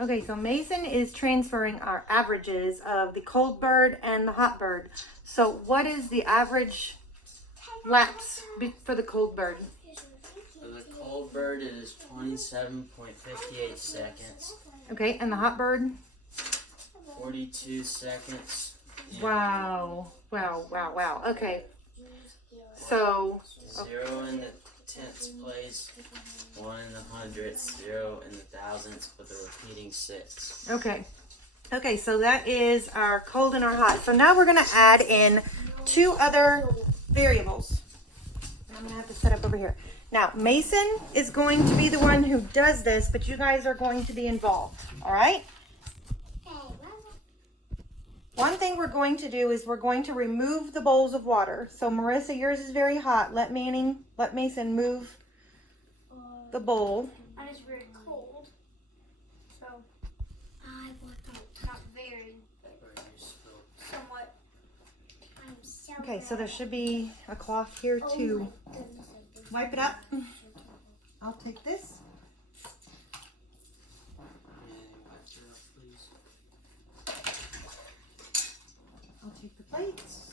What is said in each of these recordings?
Okay, so Mason is transferring our averages of the cold bird and the hot bird. So what is the average laps for the cold bird? For the cold bird, it is 27.58 seconds. Okay, and the hot bird? 42 seconds. Wow. Wow, wow, wow. Okay. So... 0 in the tenths place, 1 in the hundredths, 0 in the thousandths, with a repeating 6. Okay. Okay, so that is our cold and our hot. So now we're going to add in 2 other variables. I'm going to have to set up over here. Now, Mason is going to be the one who does this, but you guys are going to be involved. All right? One thing we're going to do is we're going to remove the bowls of water. So Marissa, yours is very hot. Let Mason move the bowl. Mine is very cold. So I want not very, but somewhat. Okay, so there should be a cloth here to wipe it up. I'll take this. I'll take the plates.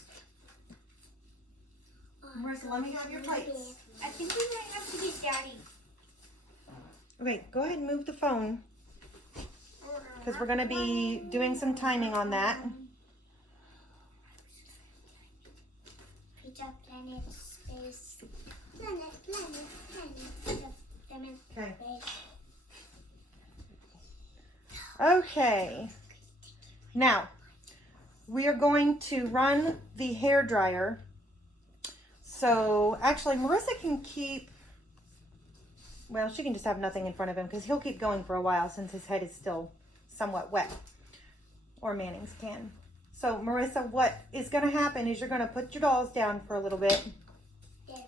Marissa, let me have your plates. I think we might have to get Daddy. Okay, go ahead and move the phone because we're going to be doing some timing on that. Okay. Okay. Now, we are going to run the hair dryer. So, actually, Marissa can keep, well, she can just have nothing in front of him because he'll keep going for a while since his head is still somewhat wet. Or Manning's can. So, Marissa, what is going to happen is you're going to put your dolls down for a little bit.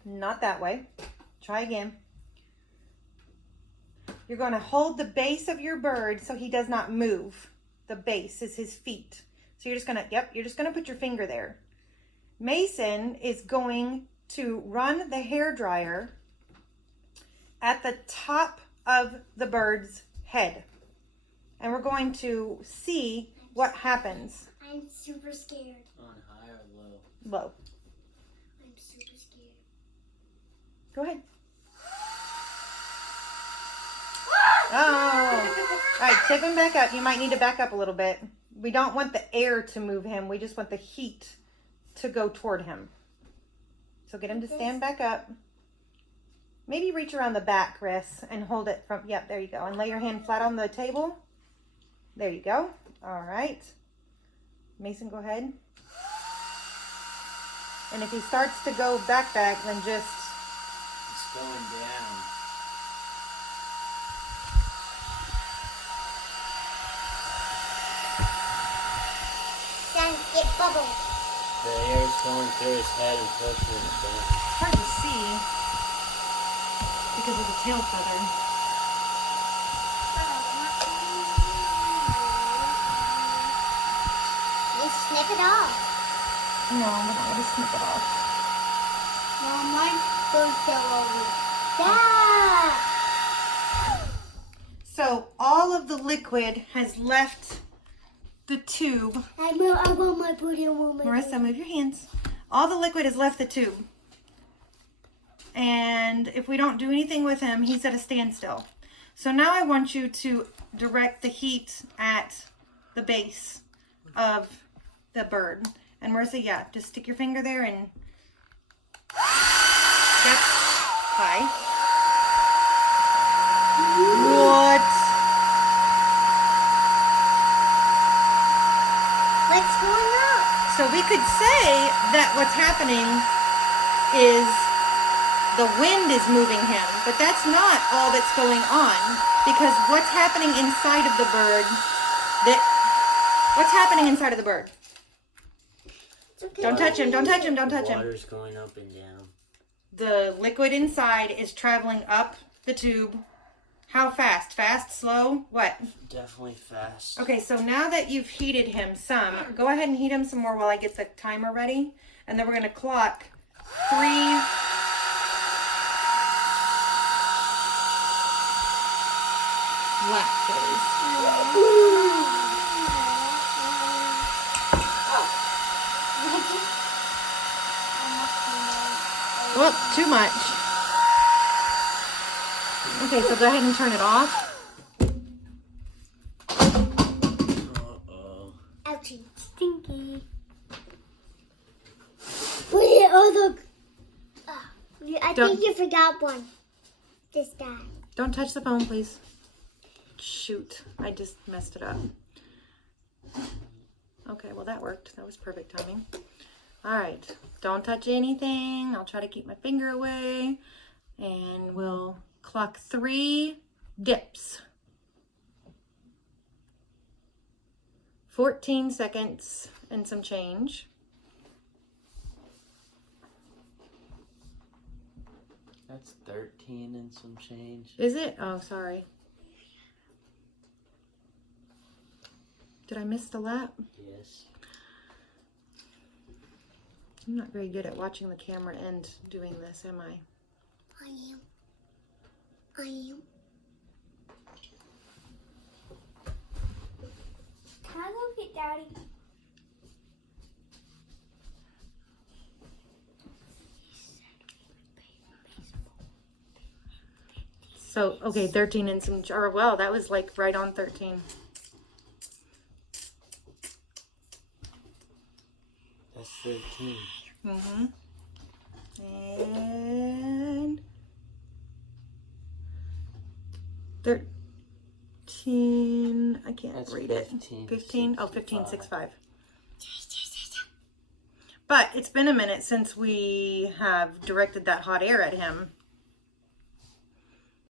Not that way. Try again. You're going to hold the base of your bird so he does not move. The base is his feet. So you're just going to, you're just going to put your finger there. Mason is going to run the hair dryer at the top of the bird's head. And we're going to see what happens. I'm super scared. On high or low? Low. I'm super scared. Go ahead. Oh. All right, tip him back up. You might need to back up a little bit. We don't want the air to move him. We just want the heat to go toward him. So get him to stand back up. Maybe reach around the back, Chris, and hold it from, yep, there you go. And lay your hand flat on the table. There you go. All right. Mason, go ahead. And if he starts to go back, then just... It's going down. Get bubbles. The air is going through his head and pushing him down. Hard to see because of the tail feather. You snip it off. No, I'm not going to snip it off. No, mine goes over. Yeah. So all of the liquid has left the tube. I want my booty. Marissa, move your hands. All the liquid has left the tube. And if we don't do anything with him, he's at a standstill. So now I want you to direct the heat at the base of the bird. And Marissa, yeah, just stick your finger there and... That's high. What? What's going on? So we could say that what's happening is the wind is moving him, but that's not all that's going on, because what's happening inside of the bird, what's happening inside of the bird? Okay. Don't touch him, don't touch him, don't touch him. Water's going up and down. The liquid inside is traveling up the tube. How fast? Fast? Slow? What? Definitely fast. Okay, so now that you've heated him some, go ahead and heat him some more while I get the timer ready. And then we're going to clock 3 lapses. Oh, too much. Okay, so go ahead and turn it off. Uh-oh. Ouchie. Stinky. Wait, oh look. I think you forgot one. This guy. Don't touch the phone, please. Shoot, I just messed it up. Okay, well that worked. That was perfect timing. All right, don't touch anything. I'll try to keep my finger away. And we'll clock 3 dips. 14 seconds and some change. That's 13 and some change. Is it? Oh, sorry. Did I miss the lap? Yes. I'm not very good at watching the camera and doing this, am I? I am. Can I go get Daddy? So, okay, 13 and some, or well, that was like right on 13. That's 13. Mm-hmm. And 13, I can't That's read it. 15. 15? Oh, 15.65. But it's been a minute since we have directed that hot air at him.